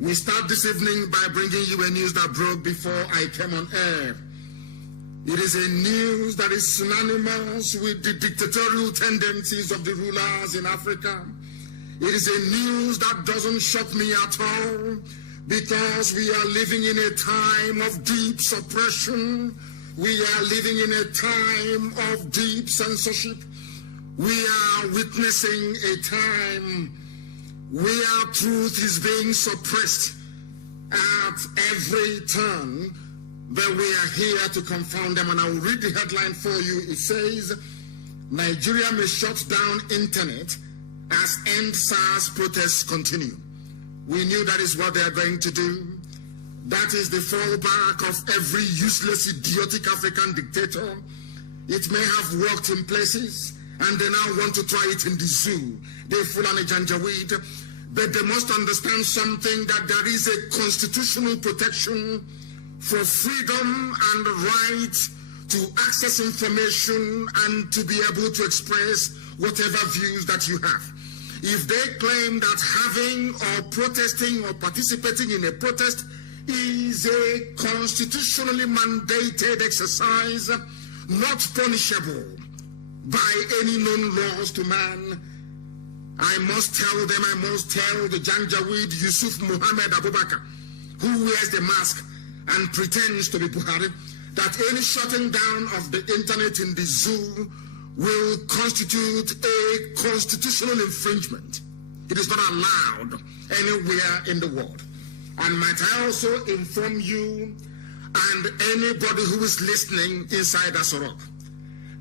We start this evening by bringing you a news that broke before I came on air. It is a news that is synonymous with the dictatorial tendencies of the rulers in Africa. It is a news that doesn't shock me at all, because we are living in a time of deep suppression. We are living in a time of deep censorship. We are witnessing a time where truth is being suppressed at every turn, but we are here to confound them. And I will read the headline for you. It says, Nigeria may shut down internet as End SARS protests continue. We knew that is what they are going to do. That is the fallback of every useless, idiotic African dictator. It may have worked in places, and they now want to try it in the zoo. They Fulani Janjaweed. But they must understand something, that there is a constitutional protection for freedom and right to access information and to be able to express whatever views that you have. If they claim that having or protesting or participating in a protest is a constitutionally mandated exercise, not punishable by any known laws to man, I must tell them, I must tell the Janjaweed Yusuf Muhammad Abubakar, who wears the mask and pretends to be Buhari, that any shutting down of the internet in the zoo will constitute a constitutional infringement. It is not allowed anywhere in the world. And might I also inform you and anybody who is listening inside Asorok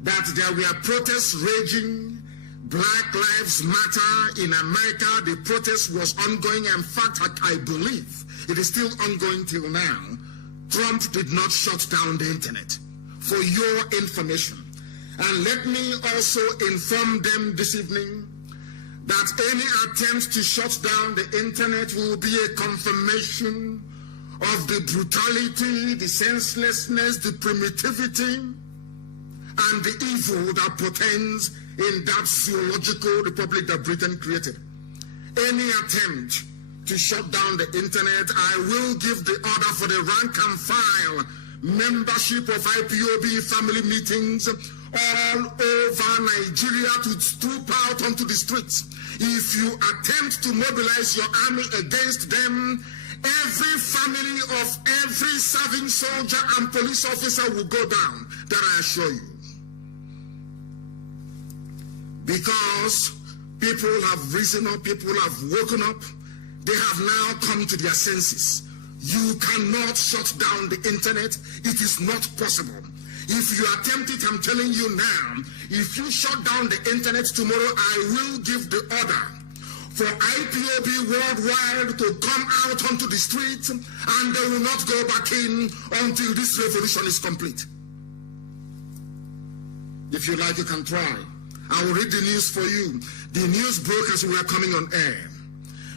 that there were protests raging. Black Lives Matter in America. The protest was ongoing. In fact, I believe it is still ongoing till now. Trump did not shut down the internet, for your information. And let me also inform them this evening that any attempt to shut down the internet will be a confirmation of the brutality, the senselessness, the primitivity, and the evil that portends in that zoological republic that Britain created. Any attempt to shut down the internet, I will give the order for the rank and file membership of IPOB family meetings all over Nigeria to troop out onto the streets. If you attempt to mobilize your army against them, every family of every serving soldier and police officer will go down, that I assure you. Because people have risen up, people have woken up, they have now come to their senses. You cannot shut down the internet. It is not possible. If you attempt it, I'm telling you now, if you shut down the internet tomorrow, I will give the order for IPOB worldwide to come out onto the streets, and they will not go back in until this revolution is complete. If you like, you can try. I will read the news for you. The news broke as we were coming on air.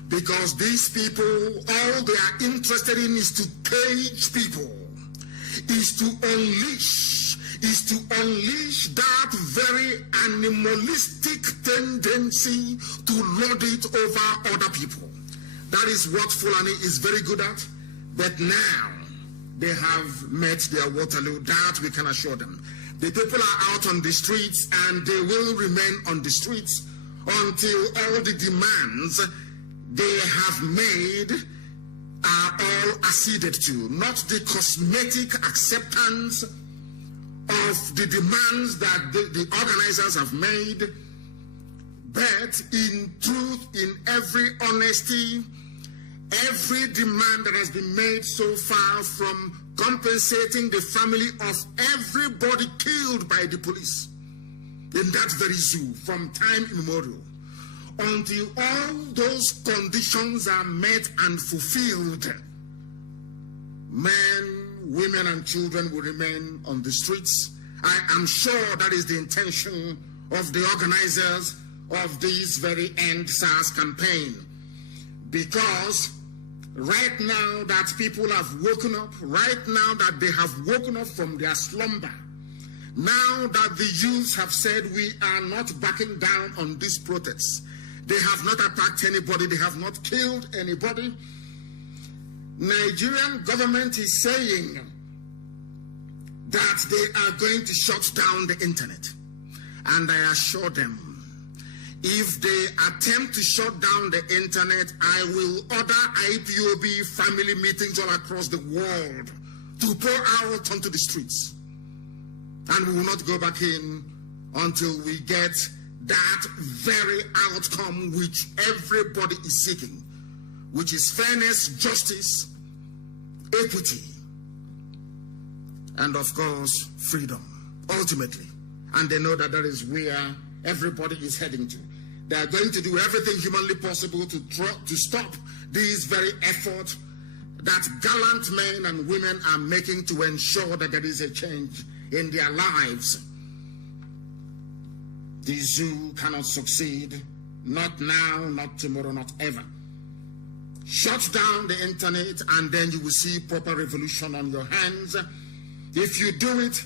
Because these people, all they are interested in is to cage people, is to unleash that very animalistic tendency to lord it over other people. That is what Fulani is very good at. But now they have met their Waterloo. That we can assure them. The people are out on the streets, and they will remain on the streets until all the demands they have made are all acceded to. Not the cosmetic acceptance of the demands that the organizers have made, but in truth, in every honesty, every demand that has been made so far, from compensating the family of everybody killed by the police in that very zoo from time immemorial, until all those conditions are met and fulfilled, men, women, and children will remain on the streets. I am sure that is the intention of the organizers of this very End SARS campaign, because right now that people have woken up, right now that they have woken up from their slumber, now that the youths have said we are not backing down on these protests, they have not attacked anybody, they have not killed anybody, Nigerian government is saying that they are going to shut down the internet. And I assure them, if they attempt to shut down the internet, I will order IPOB family meetings all across the world to pour out onto the streets. And we will not go back in until we get that very outcome which everybody is seeking, which is fairness, justice, equity, and of course, freedom, ultimately. And they know that that is where everybody is heading to. They are going to do everything humanly possible to stop this very effort that gallant men and women are making to ensure that there is a change in their lives. The zoo cannot succeed, not now, not tomorrow, not ever. Shut down the internet and then you will see proper revolution on your hands. If you do it,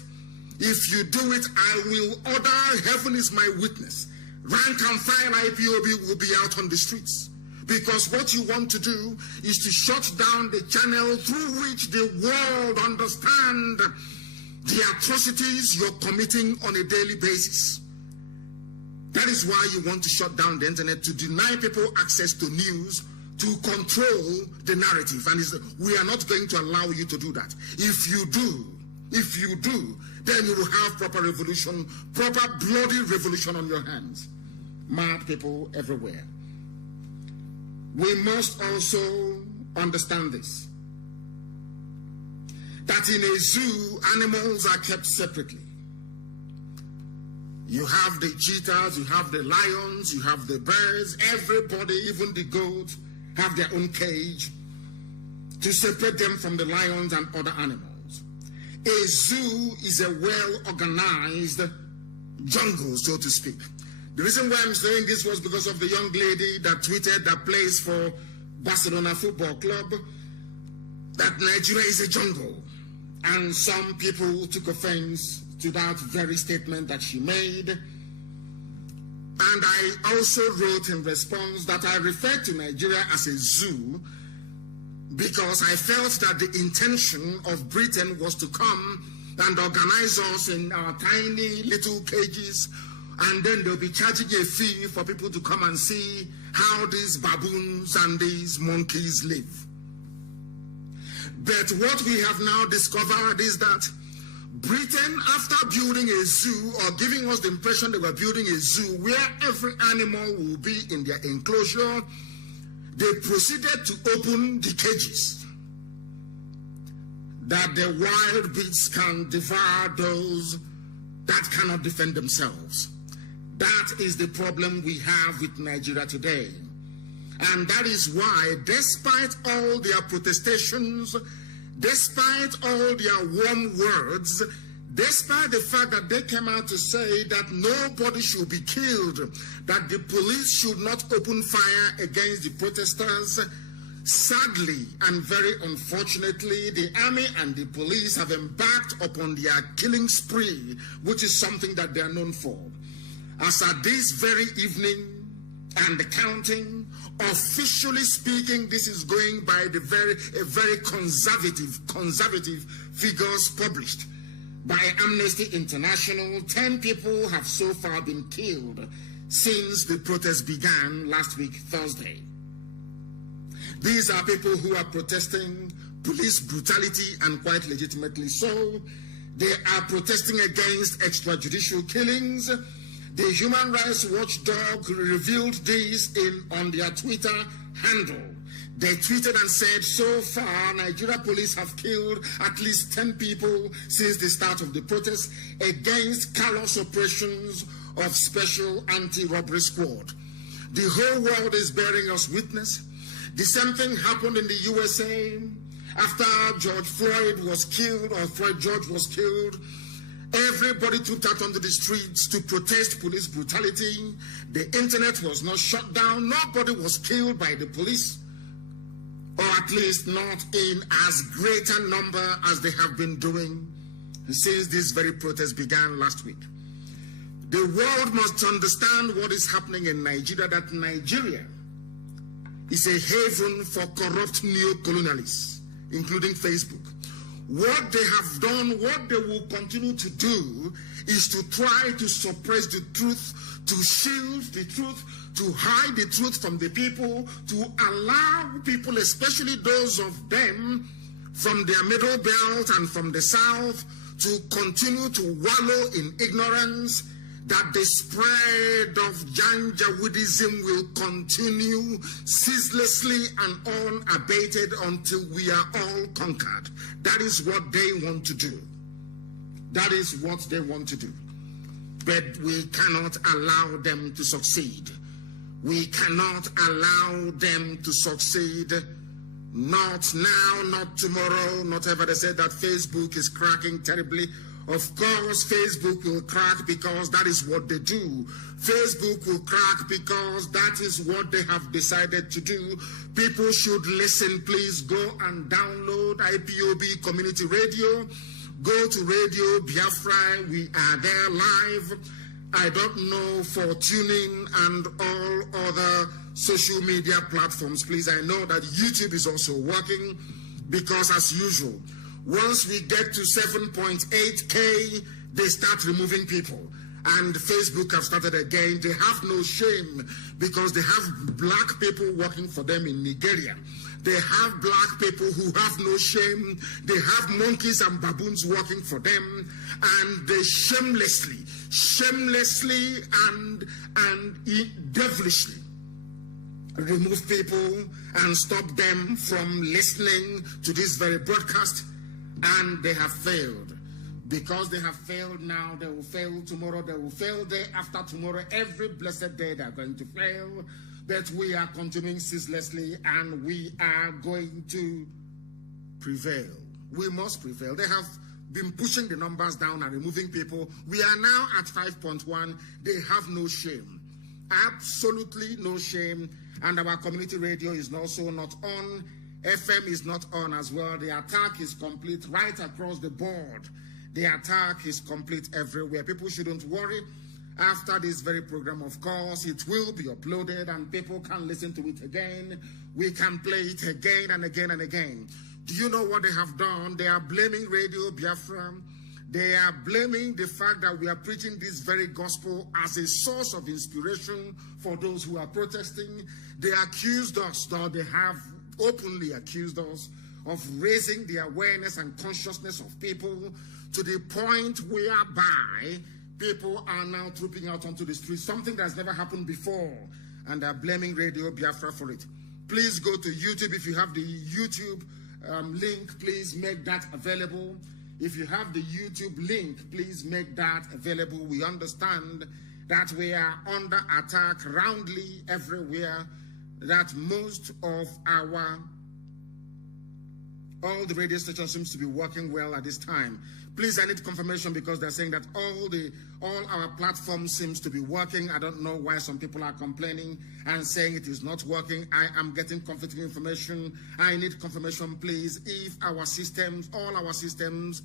I will order, heaven is my witness, rank and file IPOB will be out on the streets. Because what you want to do is to shut down the channel through which the world understand the atrocities you're committing on a daily basis. That is why you want to shut down the internet, to deny people access to news, to control the narrative. And we are not going to allow you to do that. If you do, then you will have proper revolution, proper bloody revolution on your hands. Mad people everywhere. We must also understand this, that in a zoo, animals are kept separately. You have the cheetahs, you have the lions, you have the birds, everybody, even the goats, have their own cage to separate them from the lions and other animals. A zoo is a well-organized jungle, so to speak. The reason why I'm saying this was because of the young lady that tweeted, that plays for Barcelona Football Club, that Nigeria is a jungle. And some people took offense to that very statement that she made. And I also wrote in response that I referred to Nigeria as a zoo because I felt that the intention of Britain was to come and organize us in our tiny little cages, and then they'll be charging a fee for people to come and see how these baboons and these monkeys live. But what we have now discovered is that Britain, after building a zoo, or giving us the impression they were building a zoo where every animal will be in their enclosure, they proceeded to open the cages that the wild beasts can devour those that cannot defend themselves. That is the problem we have with Nigeria today. And that is why, despite all their protestations, despite all their warm words, despite the fact that they came out to say that nobody should be killed, that the police should not open fire against the protesters, sadly and very unfortunately, the army and the police have embarked upon their killing spree, which is something that they are known for. As at this very evening and the counting, officially speaking, this is going by the very conservative figures published by Amnesty International. 10 people have so far been killed since the protests began last week, Thursday. These are people who are protesting police brutality, and quite legitimately so. They are protesting against extrajudicial killings. The Human Rights Watchdog revealed this on their Twitter handle. They tweeted and said, so far, Nigeria police have killed at least 10 people since the start of the protest against callous operations of Special Anti-Robbery Squad. The whole world is bearing us witness. The same thing happened in the USA after George Floyd was killed, or Floyd George was killed. Everybody took out onto the streets to protest police brutality. The internet was not shut down. Nobody was killed by the police, or at least not in as great a number as they have been doing since this very protest began last week. The world must understand what is happening in Nigeria, that Nigeria is a haven for corrupt neo-colonialists including Facebook. What they have done, what they will continue to do, is to try to suppress the truth, to shield the truth, to hide the truth from the people, to allow people, especially those of them from their middle belt and from the south, to continue to wallow in ignorance, that the spread of Janjaweedism will continue ceaselessly and unabated until we are all conquered. That is what they want to do. That is what they want to do. But we cannot allow them to succeed. We cannot allow them to succeed. Not now, not tomorrow, not ever. They said that Facebook is cracking terribly. Of course, Facebook will crack because that is what they do. Facebook will crack because that is what they have decided to do. People should listen. Please go and download IPOB Community Radio. Go to Radio Biafra. We are there live. I don't know for tuning and all other social media platforms. Please, I know that YouTube is also working because, as usual, once we get to 7.8K, they start removing people. And Facebook have started again. They have no shame because they have black people working for them in Nigeria. They have black people who have no shame. They have monkeys and baboons working for them. And they shamelessly and devilishly remove people and stop them from listening to this very broadcast. And they have failed. Because they have failed now, they will fail tomorrow, they will fail day after tomorrow. Every blessed day they are going to fail. But we are continuing ceaselessly and we are going to prevail. We must prevail. They have been pushing the numbers down and removing people. We are now at 5.1. They have no shame. Absolutely no shame. And our community radio is also not on. FM is not on as well. The attack is complete right across the board. The attack is complete everywhere. People shouldn't worry. After this very program, of course, it will be uploaded and people can listen to it again. We can play it again and again and again. Do you know what they have done? They are blaming Radio Biafra. They are blaming the fact that we are preaching this very gospel as a source of inspiration for those who are protesting. They accused us, though they have openly accused us of raising the awareness and consciousness of people to the point whereby people are now trooping out onto the streets, something that's never happened before, and are blaming Radio Biafra for it. Please go to YouTube. If you have the YouTube link, please make that available. If you have the YouTube link, please make that available. We understand that we are under attack roundly everywhere, that most of all the radio stations seems to be working well at this time. Please, I need confirmation because they're saying that all our platforms seems to be working. I don't know why some people are complaining and saying it is not working. I am getting conflicting information. I need confirmation, please, if our systems, all our systems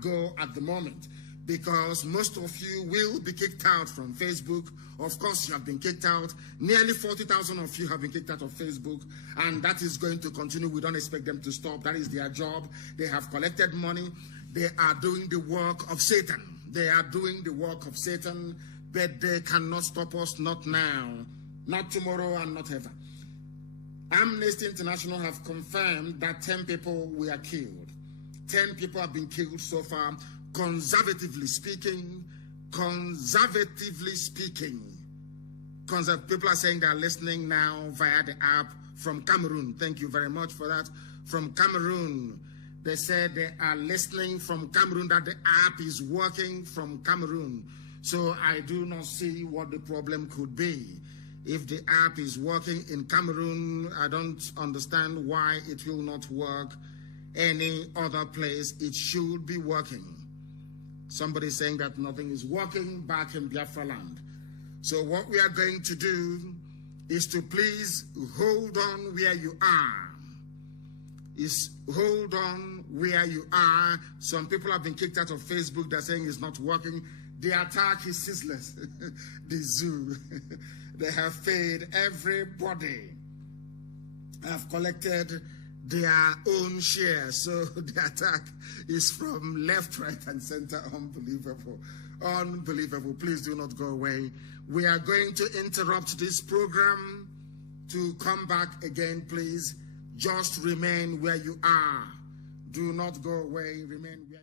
go at the moment. Because most of you will be kicked out from Facebook. Of course, you have been kicked out. Nearly 40,000 of you have been kicked out of Facebook, and that is going to continue. We don't expect them to stop. That is their job. They have collected money. They are doing the work of Satan. They are doing the work of Satan, but they cannot stop us, not now, not tomorrow, and not ever. Amnesty International have confirmed that 10 people were killed. 10 people have been killed so far. Conservatively speaking, people are saying they are listening now via the app from Cameroon. Thank you very much for that. From Cameroon, they said they are listening from Cameroon, that the app is working from Cameroon. So I do not see what the problem could be. If the app is working in Cameroon, I don't understand why it will not work any other place. It should be working. Somebody saying that nothing is working back in Biafra land. So what we are going to do is to please hold on where you are. Hold on where you are. Some people have been kicked out of Facebook. They're saying it's not working. The attack is ceaseless. The zoo. They have paid everybody. Have collected their own share. So the attack is from left, right, and center. Unbelievable. Unbelievable. Please do not go away. We are going to interrupt this program to come back again, please. Just remain where you are. Do not go away. Remain where you are.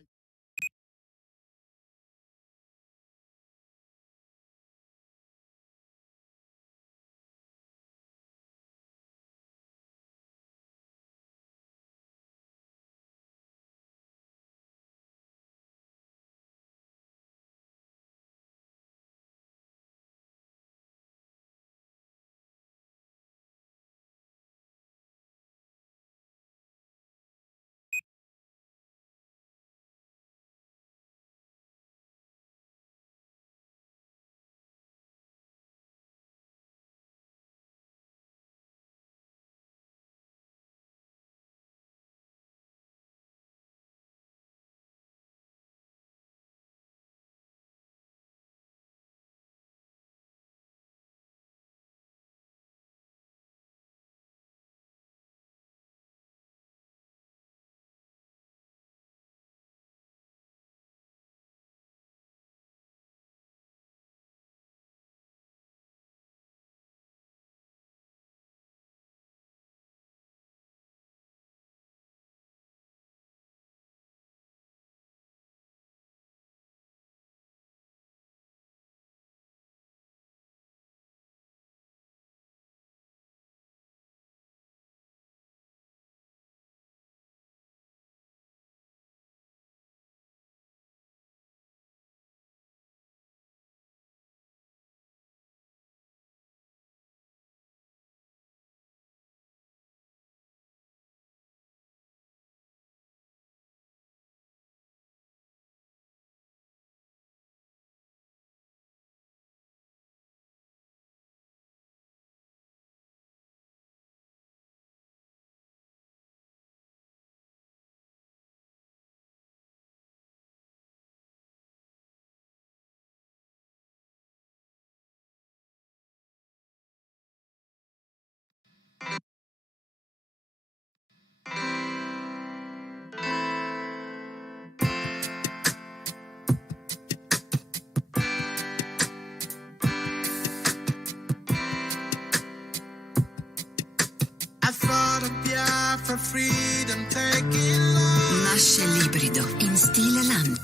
For freedom taking long. Nasce l'ibrido in stile land.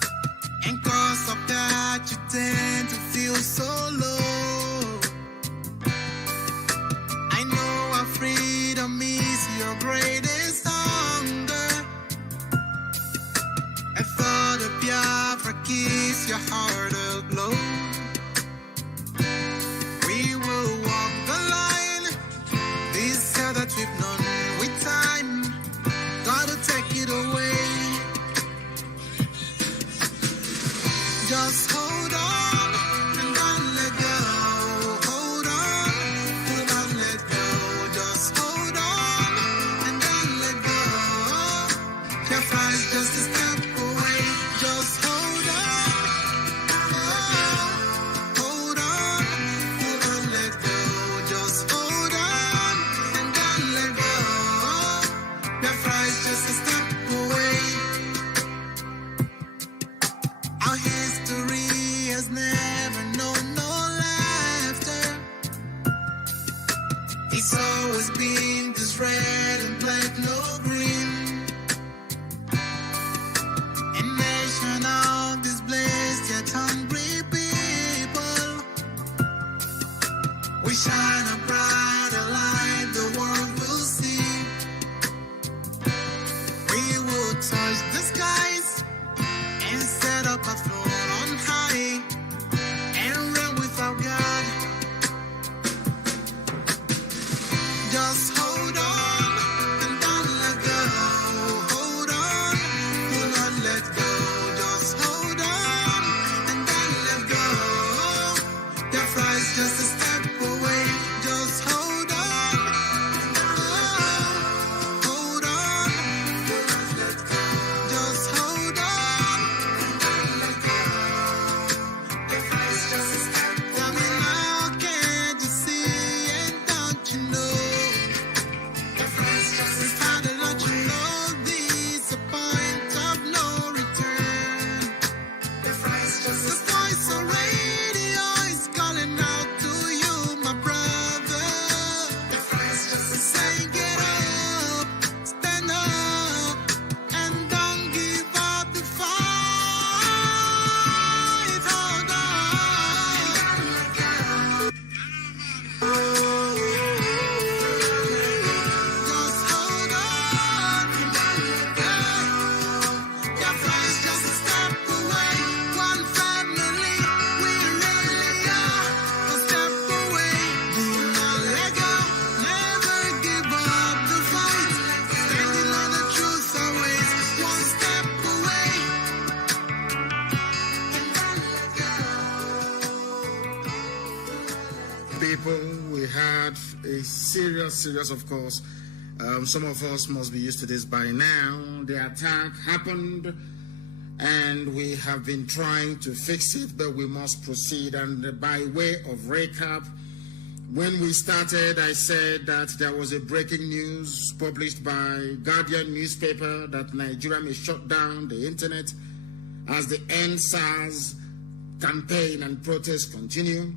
And cause of that you tend to feel so low. I know our freedom is your greatest hunger. I thought of Biafra kiss your heart aglow. We will walk the line. This hell that we've known with time. Gotta take it away. Just hold on and don't let go. Hold on, do not let go. Just hold on and don't let go. Your flight's just a step away. Just hold on. Hold on, do not let go. Just hold on and don't let go. Your flight's just a step away. Our history has never known no laughter. It's always been this red and black, no green. A nation of these blessed yet hungry people. We shine a brighter light the world will see. We will touch the skies and set up a throne on high and reign without God. Just hold on and don't serious, of course. Some of us must be used to this by now. The attack happened, and we have been trying to fix it, but we must proceed. And by way of recap, when we started, I said that there was a breaking news published by Guardian newspaper that Nigeria may shut down the internet as the End SARS campaign and protests continue.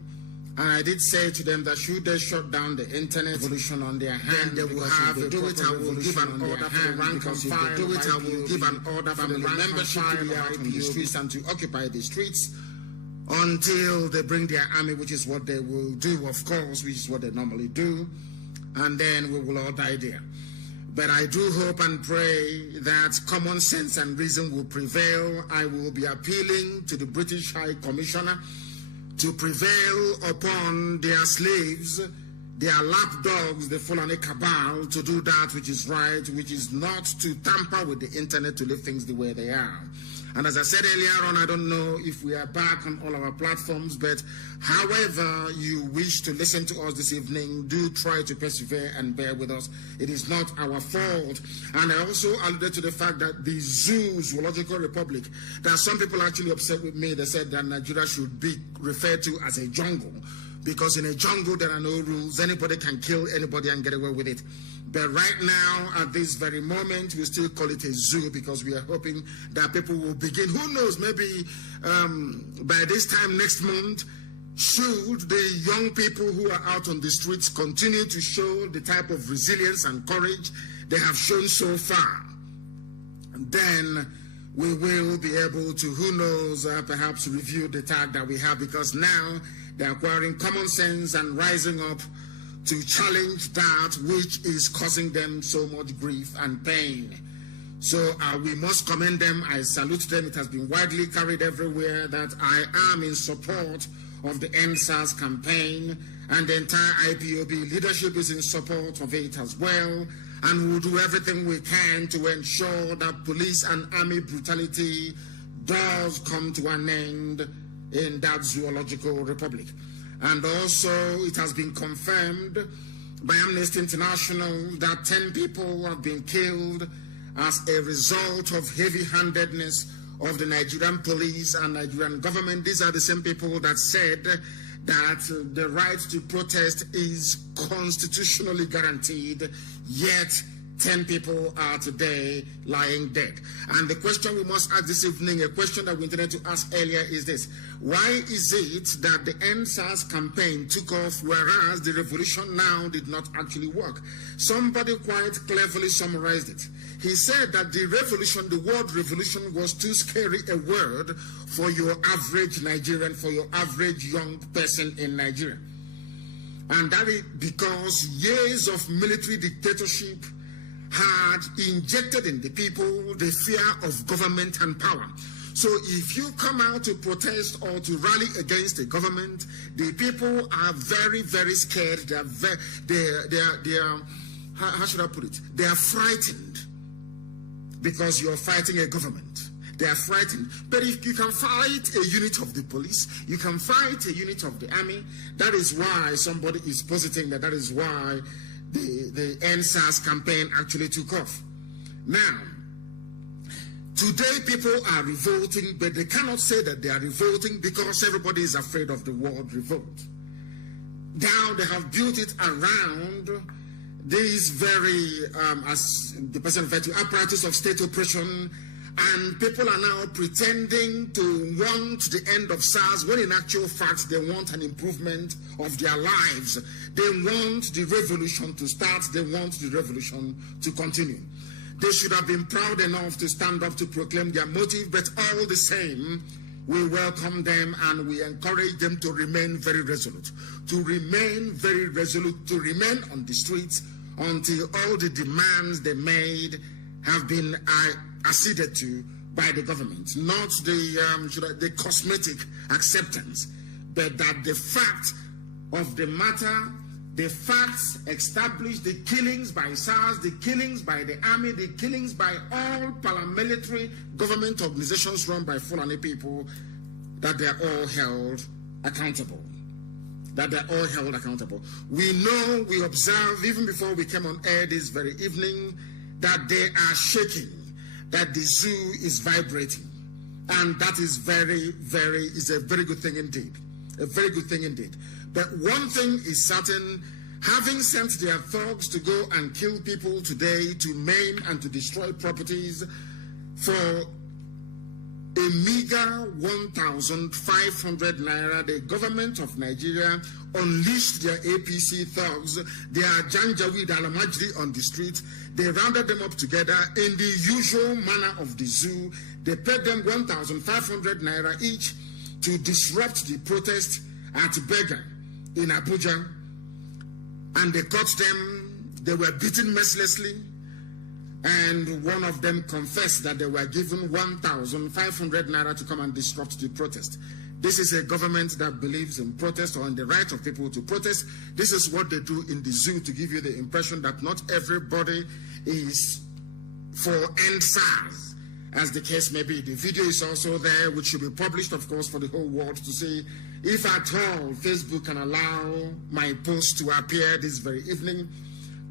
And I did say to them that should they shut down the internet revolution on their hand, they will have a do it, I will give an order for the rank and file. Do it, I will give an order for the membership to be out on the streets and to occupy the streets until they bring their army, which is what they will do, of course, which is what they normally do, and then we will all die there. But I do hope and pray that common sense and reason will prevail. I will be appealing to the British High Commissioner to prevail upon their slaves, their lapdogs, the Fulani cabal, to do that which is right, which is not to tamper with the internet to leave things the way they are. And as I said earlier on, I don't know if we are back on all our platforms, but however you wish to listen to us this evening, do try to persevere and bear with us. It is not our fault. And I also alluded to the fact that the Zoological Republic, that some people actually upset with me. They said that Nigeria should be referred to as a jungle, because in a jungle there are no rules. Anybody can kill anybody and get away with it. But right now, at this very moment, we still call it a zoo, because we are hoping that people will begin. Who knows, maybe by this time next month, should the young people who are out on the streets continue to show the type of resilience and courage they have shown so far, then we will be able to, who knows, perhaps review the tag that we have, because now they're acquiring common sense and rising up to challenge that which is causing them so much grief and pain. So we must commend them. I salute them. It has been widely carried everywhere that I am in support of the End SARS campaign, and the entire IPOB leadership is in support of it as well. And we'll do everything we can to ensure that police and army brutality does come to an end in that zoological republic. And also, it has been confirmed by Amnesty International that 10 people have been killed as a result of heavy-handedness of the Nigerian police and Nigerian government. These are the same people that said that the right to protest is constitutionally guaranteed, yet 10 people are today lying dead. And the question we must ask this evening, a question that we intended to ask earlier, is this: why is it that the End SARS campaign took off, whereas the revolution now did not actually work? Somebody quite cleverly summarized it. He said that the revolution, the word revolution, was too scary a word for your average Nigerian, for your average young person in Nigeria. And that is because years of military dictatorship had injected in the people the fear of government and power. So if you come out to protest or to rally against the government, the people are very, very scared. They are how should I put it? They are frightened because you're fighting a government. They are frightened. But if you can fight a unit of the police, you can fight a unit of the army. That is why somebody is positing that is why the End SARS campaign actually took off. Now, today people are revolting, but they cannot say that they are revolting because everybody is afraid of the word revolt. Now they have built it around this very, as the person referred to, apparatus of state oppression, and people are now pretending to want the end of SARS when in actual fact they want an improvement of their lives. They want the revolution to start. They want the revolution to continue. They should have been proud enough to stand up to proclaim their motive, but all the same, we welcome them and we encourage them to remain very resolute, to remain very resolute, to remain on the streets until all the demands they made have been acceded to by the government, not the cosmetic acceptance, but that the fact of the matter, the facts established, the killings by SARS, the killings by the army, the killings by all paramilitary government organizations run by Fulani people, that they are all held accountable. that they're all held accountable. We know, we observe, even before we came on air this very evening, that they are shaking, that the zoo is vibrating. And that is is a very good thing indeed. A very good thing indeed. But one thing is certain, having sent their thugs to go and kill people today, to maim and to destroy properties for a meager 1,500 naira, the government of Nigeria unleashed their APC thugs, their Janjaweed Alamajri on the street. They rounded them up together in the usual manner of the zoo. They paid them 1,500 naira each to disrupt the protest at Bega in Abuja. And they caught them. They were beaten mercilessly. And one of them confessed that they were given 1,500 naira to come and disrupt the protest. This is a government that believes in protest or in the right of people to protest. This is what they do in the zoo to give you the impression that not everybody is for end SARS, as the case may be. The video is also there, which should be published, of course, for the whole world to see. If at all Facebook can allow my post to appear this very evening,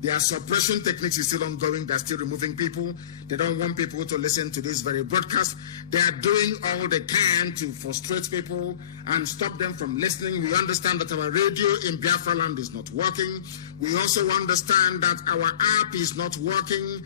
their suppression techniques is still ongoing. They're still removing people. They don't want people to listen to this very broadcast. They are doing all they can to frustrate people and stop them from listening. We understand that our radio in Biafra land is not working. We also understand that our app is not working.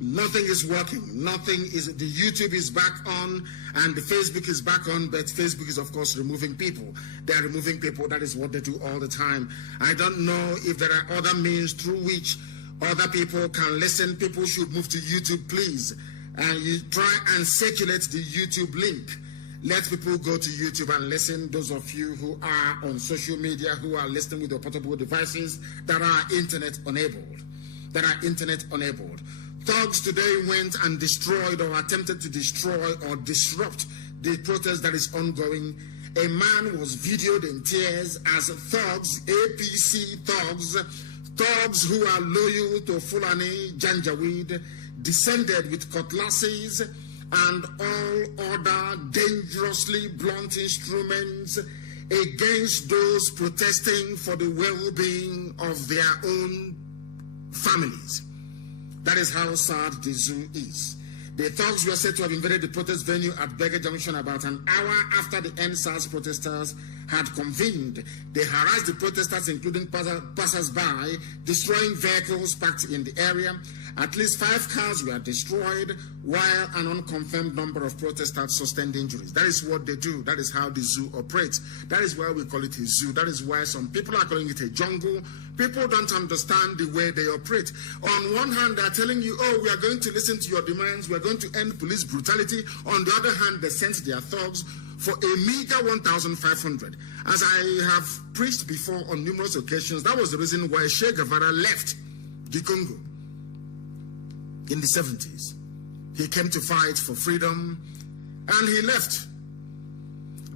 Nothing is working. Nothing is. The YouTube is back on and the Facebook is back on, but Facebook is, of course, removing people. They are removing people. That is what they do all the time. I don't know if there are other means through which other people can listen. People should move to YouTube, please. And you try and circulate the YouTube link. Let people go to YouTube and listen. Those of you who are on social media, who are listening with your portable devices that are internet enabled. Thugs today went and destroyed or attempted to destroy or disrupt the protest that is ongoing. A man was videoed in tears as thugs, APC thugs who are loyal to Fulani Janjaweed, descended with cutlasses and all other dangerously blunt instruments against those protesting for the well-being of their own families. That is how sad the zoo is. The thugs were said to have invaded the protest venue at Bega Junction about an hour after the NSAS protesters had convened. They harassed the protesters, including passers-by, destroying vehicles parked in the area. At least 5 cars were destroyed, while an unconfirmed number of protesters sustained injuries. That is what they do. That is how the zoo operates. That is why we call it a zoo. That is why some people are calling it a jungle. People don't understand the way they operate. On one hand, they're telling you, oh, we are going to listen to your demands. We are going to end police brutality. On the other hand, they sent their thugs for a meager 1,500. As I have preached before on numerous occasions, that was the reason why Che Guevara left the Congo in the 70s. He came to fight for freedom, and he left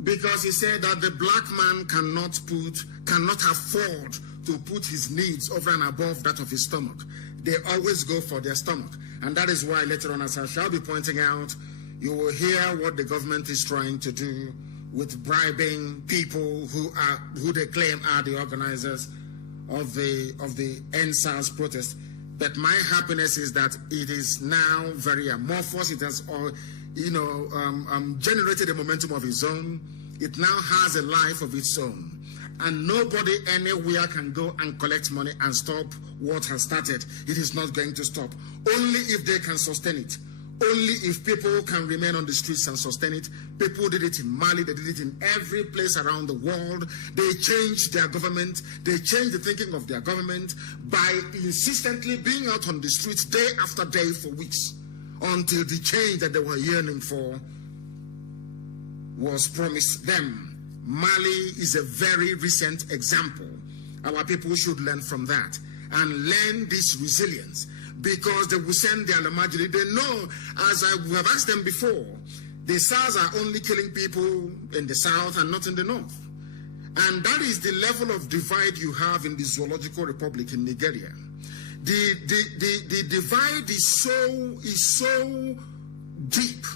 because he said that the black man cannot afford to put his needs over and above that of his stomach. They always go for their stomach, and that is why later on, as I shall be pointing out, you will hear what the government is trying to do with bribing people who they claim are the organizers of the NSAS protest. But my happiness is that it is now very amorphous. It has generated a momentum of its own. It now has a life of its own. And nobody anywhere can go and collect money and stop what has started. It is not going to stop. Only if they can sustain it. Only if people can remain on the streets and sustain it. People did it in Mali, they did it in every place around the world. They changed their government, they changed the thinking of their government by insistently being out on the streets day after day for weeks, until the change that they were yearning for was promised them. Mali is a very recent example. Our people should learn from that and learn this resilience, because they will send their Lamajiri. They know, as I have asked them before, the SARS are only killing people in the south and not in the north. And that is the level of divide you have in the Zoological Republic in Nigeria. The divide is so deep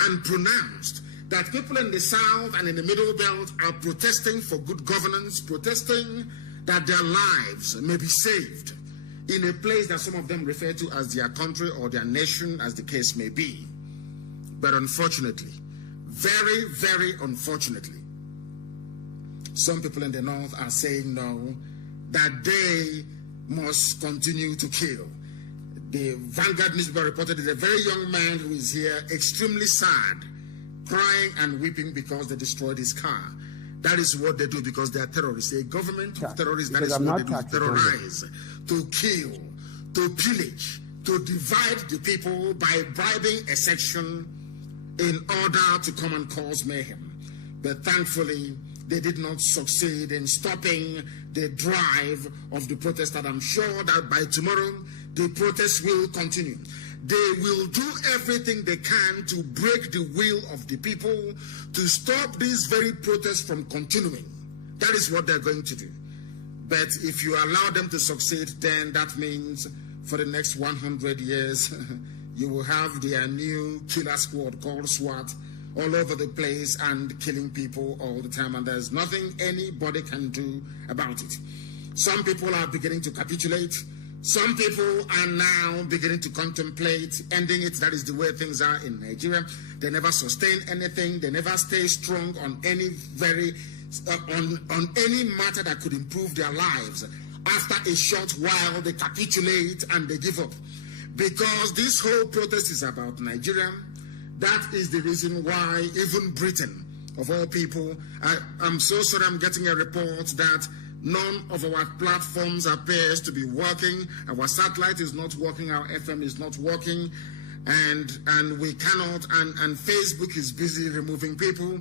and pronounced that people in the South and in the Middle Belt are protesting for good governance, protesting that their lives may be saved in a place that some of them refer to as their country or their nation, as the case may be. But unfortunately, very, very unfortunately, some people in the North are saying no, that they must continue to kill. The Vanguard newspaper reported that a very young man who is here, extremely sad, crying and weeping because they destroyed his car. That is what they do because they are terrorists. A government of terrorists, that is what they do, to terrorize, to kill, to pillage, to divide the people by bribing a section in order to come and cause mayhem. But thankfully, they did not succeed in stopping the drive of the protest, and I'm sure that by tomorrow, the protest will continue. They will do everything they can to break the will of the people, to stop this very protest from continuing. That is what they're going to do. But if you allow them to succeed, then that means for the next 100 years, you will have their new killer squad called SWAT all over the place and killing people all the time, and there's nothing anybody can do about it. Some people are beginning to capitulate. Some people are now beginning to contemplate ending it. That is the way things are in Nigeria. They never sustain anything. They never stay strong on any on any matter that could improve their lives. After a short while, they capitulate and they give up. Because this whole protest is about Nigeria. That is the reason why even Britain, of all people, I'm so sorry, I'm getting a report that none of our platforms appears to be working. Our satellite is not working, our FM is not working, and we cannot, and Facebook is busy removing people.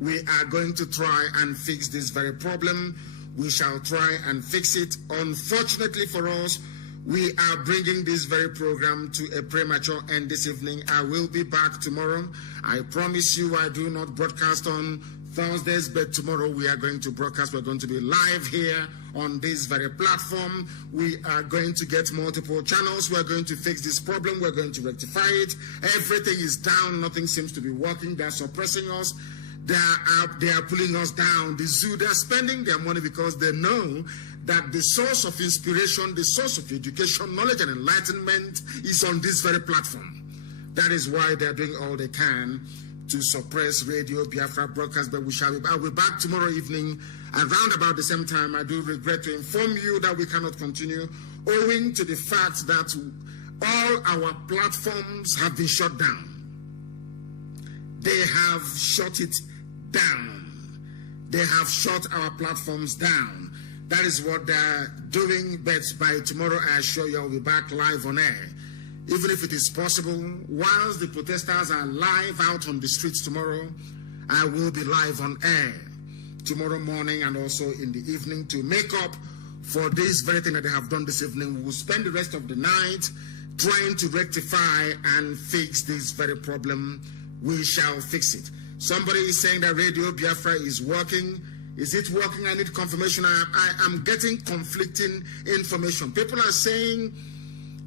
We are going to try and fix this very problem. We shall try and fix it. Unfortunately for us, we are bringing this very program to a premature end this evening. I will be back tomorrow. I promise you I do not broadcast on Thursdays, but tomorrow we are going to broadcast. We're going to be live here on this very platform. We are going to get multiple channels. We're going to fix this problem. We're going to rectify it. Everything is down. Nothing seems to be working. They're suppressing us. They are pulling us down. The zoo, they're spending their money because they know that the source of inspiration, the source of education, knowledge, and enlightenment is on this very platform. That is why they're doing all they can to suppress Radio Biafra broadcast. But I'll be back tomorrow evening around about the same time. I do regret to inform you that we cannot continue owing to the fact that all our platforms have been shut down. They have shut it down. They have shut our platforms down. That is what they're doing, but by tomorrow, I assure you I'll be back live on air. Even if it is possible, whilst the protesters are live out on the streets tomorrow, I will be live on air tomorrow morning and also in the evening to make up for this very thing that they have done this evening. We will spend the rest of the night trying to rectify and fix this very problem. We shall fix it. Somebody is saying that Radio Biafra is working. Is it working? I need confirmation. I am getting conflicting information. People are saying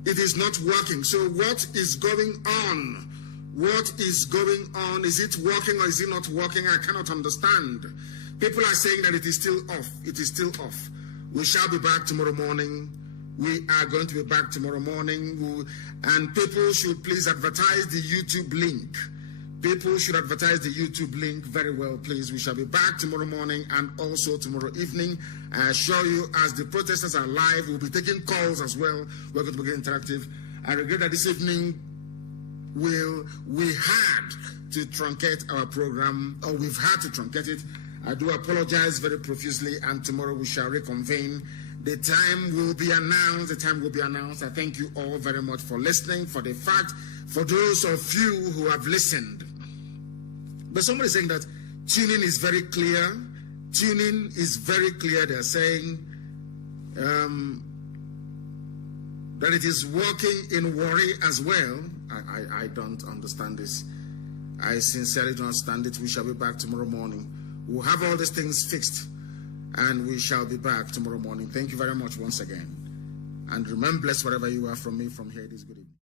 it is not working. So what is going on? What is going on? Is it working or is it not working? I cannot understand. People are saying that it is still off. It is still off. We shall be back tomorrow morning. We are going to be back tomorrow morning. And people should please advertise the YouTube link. People should advertise the YouTube link very well, please. We shall be back tomorrow morning and also tomorrow evening. I assure you, as the protesters are live, we'll be taking calls as well. We're going to be interactive. I regret that this evening we had to truncate our program, or we've had to truncate it. I do apologize very profusely, and tomorrow we shall reconvene. The time will be announced. The time will be announced. I thank you all very much for listening, for the fact, for those of you who have listened. But somebody is saying that tuning is very clear. Tuning is very clear. They're saying that it is working in Warri as well. I don't understand this. I sincerely don't understand it. We shall be back tomorrow morning. We'll have all these things fixed, and we shall be back tomorrow morning. Thank you very much once again. And remember, bless wherever you are from me from here this good evening.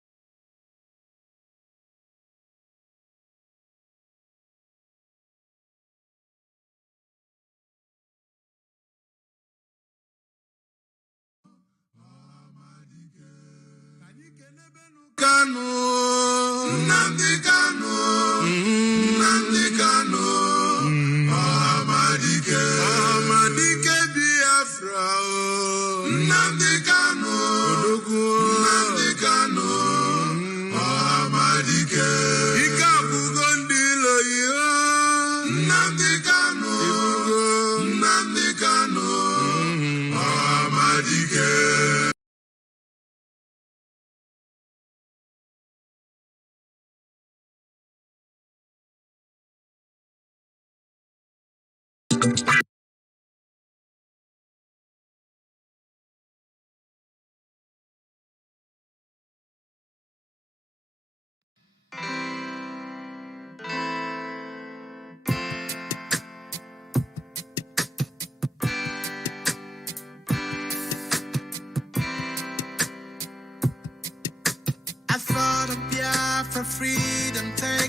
KANU, NNAMDI KANU, NNAMDI KANU, Amadike Biafra, NNAMDI KANU, NNAMDI KANU, Amadike. Ikabugondilo yo, NNAMDI KANU, NNAMDI KANU, Amadike. I fought a Biafra freedom, take